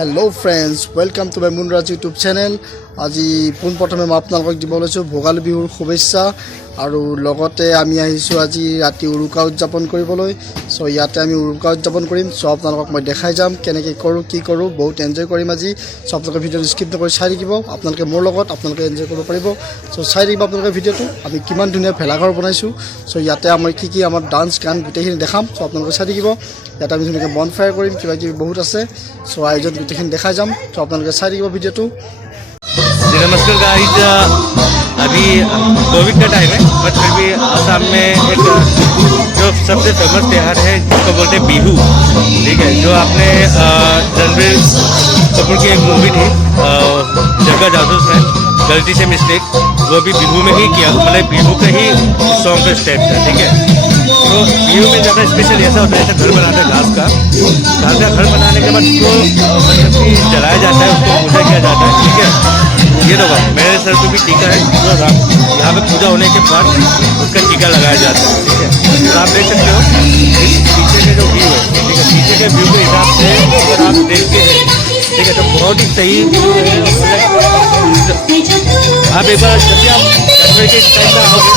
Hello friends welcome to my Munraj YouTube channel. आज पोनप्रथमे मैं आपलोक दी भोगाली बिहुर शुभेच्छा और आमी आहिছোঁ আজি राति उरुका उद्यापन কৰিবলৈ। सो ইয়াতে আমি उरुका उद्यापन কৰিম। सो আপোনালোকক মই দেখাই যাম কেনেকৈ কৰোঁ কি কৰোঁ। বহুত এনজয় কৰিম আজি। सो আপোনালোকে ভিডিঅ'টো স্কিপ নকৰি চাই থাকিব। আপোনালোকে মোৰ লগত আপোনালোকে এনজয় কৰিব পাৰিব। सो চাই থাকিব আপোনালোকে ভিডিঅ'টো। আমি কিমান ধুনীয়া ভেলাঘৰ বনাইছোঁ। सो ইয়াতে আমাৰ কি আমাৰ ডান্স গান গোটেইখিনি দেখাম। सो আপোনালোকে চাই থাকিব। ইয়াতে আমি ধুনীয়াকৈ বনফায়াৰ কৰিম, কিবা কিবি বহুত আছে। सो আয়োজন গোটেইখিনি দেখাই যাম। सो আপোনালোকে চাই থাকিব ভিডিঅ'টো। नमस्कार गाइस, अभी कोविड का टाइम है बट फिर भी आसाम में एक जो सबसे फेमस त्यौहार है जिसको बोलते हैं बिहू। ठीक है, जो आपने रणबीर कपूर की एक मूवी थी जग्गा जासूस में गलती से मिस्टेक वो भी बिहू में ही किया, मतलब बिहू का ही सॉन्ग का स्टेप था। ठीक है, तो बिहू में ज़्यादा स्पेशल ऐसा होता है, ऐसा घर बनाता है घास का घर बनाने के बाद उसको मतलब कि जलाया जाता है, उसको पूजा किया जाता है। ठीक है, ये देखो मेरे सर पे भी टीका है, तो यहाँ पे पूजा होने के बाद उसका टीका लगाया जाता है। ठीक है, तो आप देख सकते हो इस पीछे के जो व्यू है, ठीक है, पीछे के व्यू के हिसाब से अगर आप देखते हैं, ठीक है, तो बहुत ही सही व्यू है। आप एक बार जब भी आप जनवरी के टाइम में आओगे तो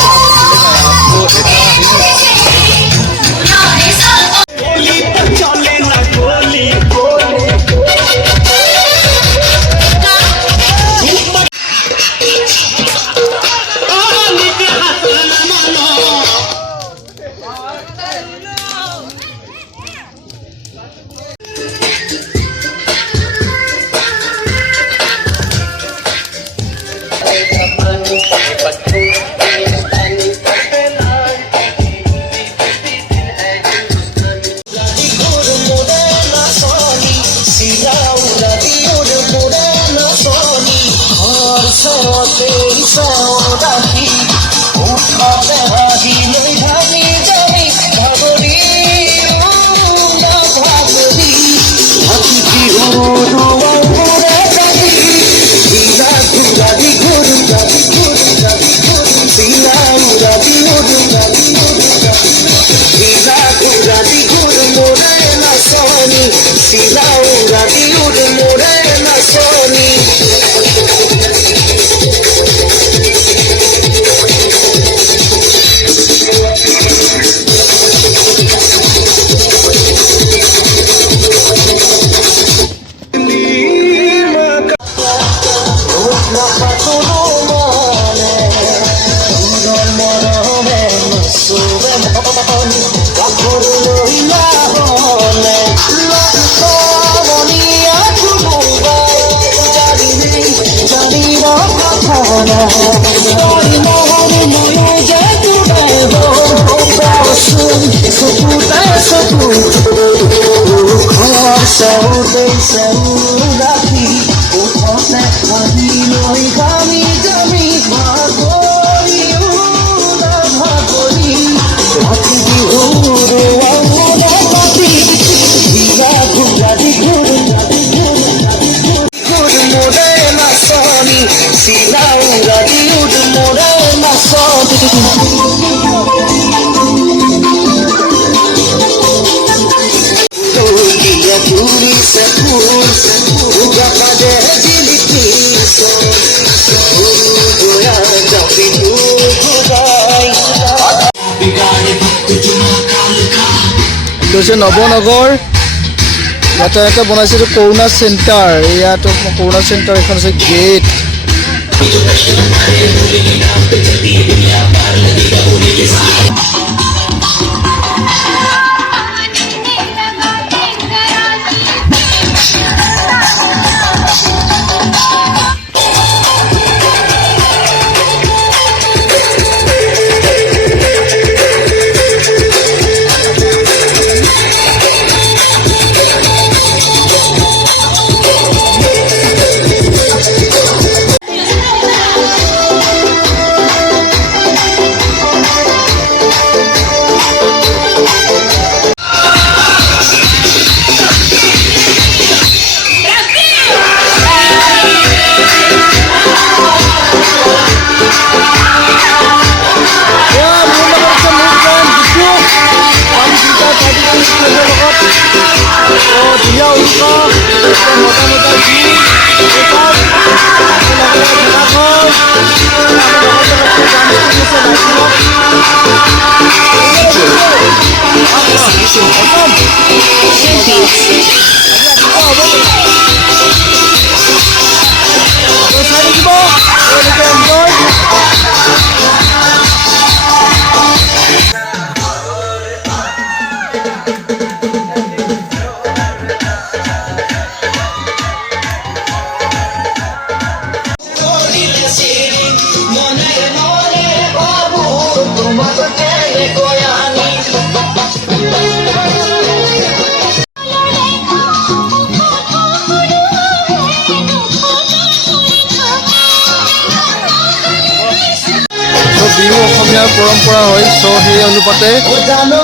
आपको नवनगर यातायात बनाइছে कोरोना सेंटर। ইয়াত कोरोना सेंटर এখন আছে गेट। বিহু অসমীয়াৰ পৰম্পৰা হয়। চ' সেই অনুপাতে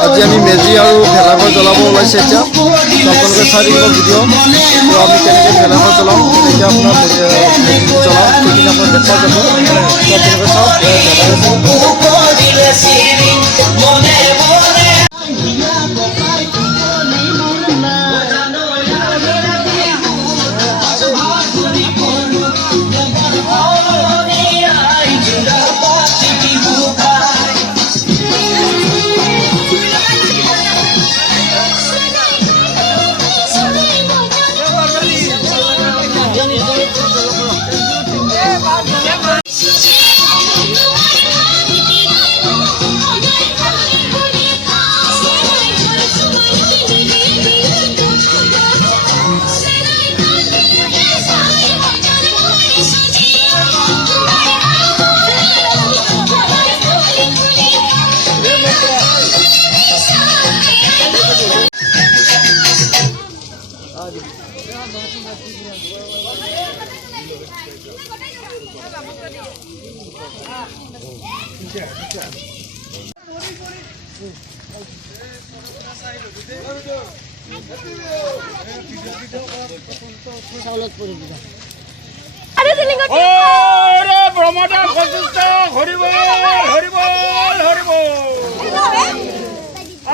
আজি আমি মেজি আৰু ভেলাঘৰ জ্বলাব ওলাইছে এতিয়া। আপোনালোকে চাই থাকিব ভিডিঅ'। ত' আমি কেনেকৈ ভেলাঘৰ জ্বলাওঁ, কেনেকৈ আপোনাৰ মেজি জ্বলাওঁ, সেইখিনি আপোনাৰ দেখা যাব। ত' আপোনালোকে চাওক। Brahmadev Vashistha horrible horrible horrible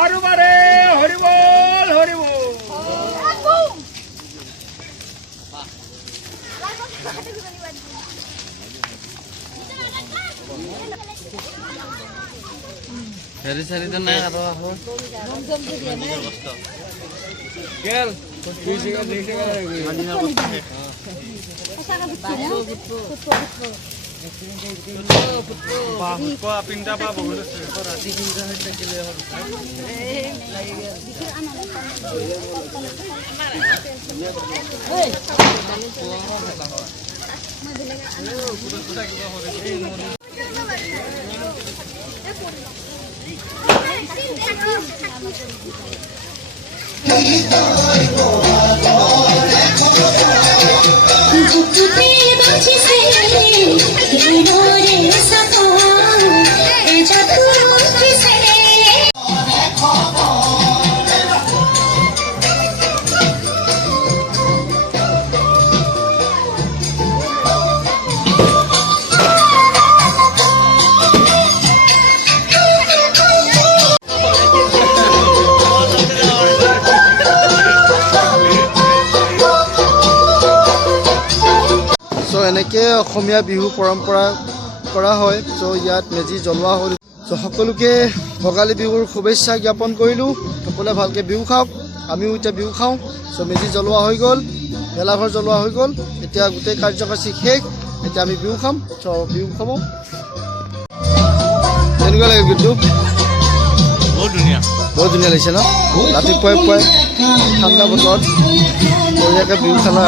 আৰু বাৰে horrible horrible. Dari sari itu naik atau apa? Gel, এনেকৈ অসমীয়া বিহু পৰম্পৰা কৰা হয়। চ' ইয়াত মেজি জ্বলোৱা হ'ল। চ' সকলোকে ভোগালী বিহুৰ শুভেচ্ছা জ্ঞাপন কৰিলোঁ। সকলোৱে ভালকৈ বিহু খাওক, আমিও এতিয়া বিহু খাওঁ। চ' মেজি জ্বলোৱা হৈ গ'ল, ভেলাঘৰ জ্বলোৱা হৈ গ'ল। এতিয়া গোটেই কাৰ্যসূচী শেষ। এতিয়া আমি বিহু খাম। চ' বিহু খাব কেনেকুৱা লাগে কিন্তু? बहुत धुनिया বহুত ধুনীয়া লাগিছে ন? ৰাতিপুৱাই পুৱাই ঠাণ্ডা বতৰত বঢ়িয়াকৈ বিহু খালা,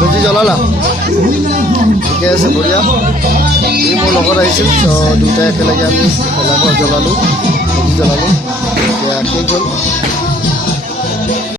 মেজি জ্বলালা। ঠিকে আছে, বঢ়িয়া। ই মোৰ লগত আহিছিল। চ' দুয়োটাই একেলগে আমি ভেলাঘৰ জ্বলালোঁ, মেজি জ্বলালোঁ। এতিয়া শেষ হ'ল।